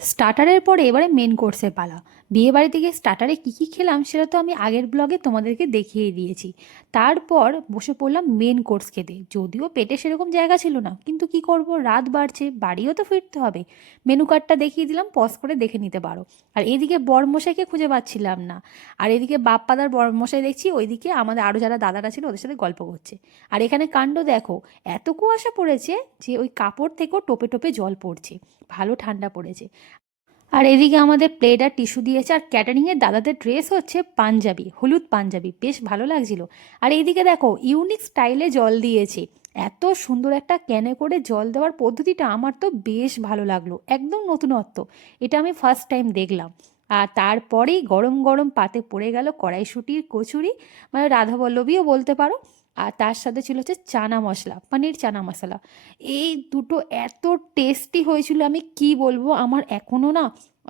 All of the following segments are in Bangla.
স্টার্টারের পরে এবারে মেন কোর্সে পালা। বিয়ে বাড়ি থেকে স্টার্টারে কী কী খেলাম সেটা তো আমি আগের ব্লগে তোমাদেরকে দেখিয়ে দিয়েছি। তারপর বসে পড়লাম মেন কোর্স খেতে। যদিও পেটে সেরকম জায়গা ছিল না, কিন্তু কি করব? রাত বাড়ছে, বাড়িও তো ফিরতে হবে। মেনু কার্ডটা দেখিয়ে দিলাম পজ করে দেখে নিতে পারো। আর এদিকে বরমশাইকে খুঁজে পাচ্ছিলাম না। আর এদিকে বাপ্পাদার বরমশাই দেখছি, ওইদিকে আমাদের আরও যারা দাদারা ছিল ওদের সাথে গল্প করছে। আর এখানে কাণ্ড দেখো, এত কুয়াশা পড়েছে যে ওই কাপড় থেকেও টোপে টোপে জল পড়ছে, ভালো ঠান্ডা পড়েছে। আর এদিকে আমাদের প্লেট আর টিস্যু দিয়েছে, আর ক্যাটারিংয়ের দাদাদের ড্রেস হচ্ছে পাঞ্জাবি, হলুদ পাঞ্জাবি, বেশ ভালো লাগছিল। আর এইদিকে দেখো ইউনিক স্টাইলে জল দিয়েছে। এত সুন্দর একটা ক্যানে করে জল দেওয়ার পদ্ধতিটা আমার তো বেশ ভালো লাগল, একদম নতুনত্ব। এটা আমি ফার্স্ট টাইম দেখলাম। আর তারপরেই গরম গরম পাতে পড়ে গেল কড়াইশুটির কচুরি মানে রাধাবল্লভীও বলতে পারো। আর তার সাথে ছিল হচ্ছে চানা মশলা, পনির চানা মশলা। এই দুটো এত টেস্টি হয়েছিল, আমি কি বলব? আমার এখনও না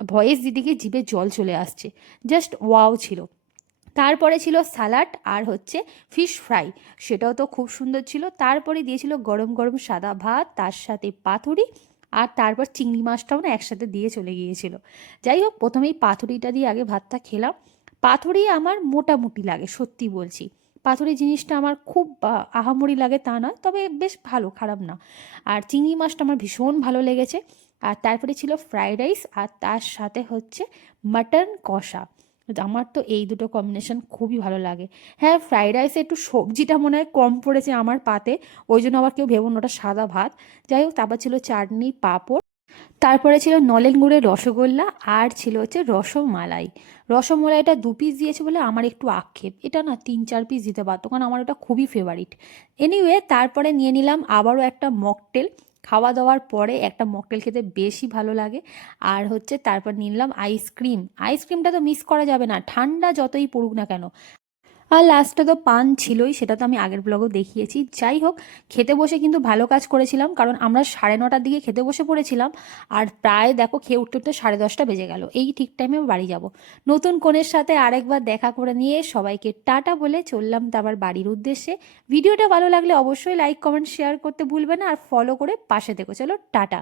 ভয়েস দিদিকে জিভে জল চলে আসছে। জাস্ট ওয়াও ছিল। তারপরে ছিল স্যালাড আর হচ্ছে ফিশ ফ্রাই সেটাও তো খুব সুন্দর ছিল। তারপরে দিয়েছিল গরম গরম সাদা ভাত, তার সাথে পাথুরি আর তারপর চিংড়ি মাছটাও না একসাথে দিয়ে চলে গিয়েছিল। যাই হোক, প্রথমেই পাথুরিটা দিয়ে আগে ভাতটা খেলাম। পাথুরি আমার মোটামুটি লাগে, সত্যি বলছি। পাথুরি জিনিসটা আমার খুব আহামরি লাগে তা নয়, তবে বেশ ভালো, খারাপ না। আর চিংড়ি মাছটা আমার ভীষণ ভালো লেগেছে। আর তারপরে ছিল ফ্রাইড রাইস, আর তার সাথে হচ্ছে মাটন কষা। আমার তো এই দুটো কম্বিনেশন খুবই ভালো লাগে। হ্যাঁ ফ্রাইড রাইসে একটু সবজিটা মনে হয় কম পড়েছে আমার পাতে, ওই জন্য আবার কেউ ভেবুন ওটা সাদা ভাত। যাই হোক, তারপর ছিল চাটনি, পাঁপড়। তারপরে ছিল নলেন গুড়ের রসগোল্লা, আর ছিল হচ্ছে রসমালাই। রসমালাইটা দু পিস দিয়েছে বলে আমার একটু আক্ষেপ। এটা না তিন, চার পিস দিতে পারতো, কারণ আমার ওটা খুবই ফেভারিট এনিওয়ে তারপরে নিয়ে নিলাম আবারও একটা মকটেল খাওয়া দাওয়ার পরে একটা মকটেল খেতে বেশি ভালো লাগে। আর হচ্ছে তারপর নিলাম আইসক্রিম আইসক্রিমটা তো মিস করা যাবে না। ঠান্ডা যতই পড়ুক না কেন আর লাস্টে তো পান ছিলই, সেটা তো আমি আগের ব্লগও দেখিয়েছি। যাই হোক, খেতে বসে কিন্তু ভালো কাজ করেছিলাম, কারণ আমরা সাড়ে নটার দিকে খেতে বসে পড়েছিলাম, আর প্রায় দেখো খেয়ে উঠতে উঠতে সাড়ে দশটা বেজে গেল। এই ঠিক টাইমে বাড়ি যাব। নতুন কোণের সাথে আরেকবার দেখা করে নিয়ে সবাইকে টাটা বলে চললাম তারপর বাড়ির উদ্দেশ্যে। ভিডিওটা ভালো লাগলে অবশ্যই লাইক কমেন্ট শেয়ার করতে ভুলবে না, আর ফলো করে পাশে থেকো। চলো, টাটা।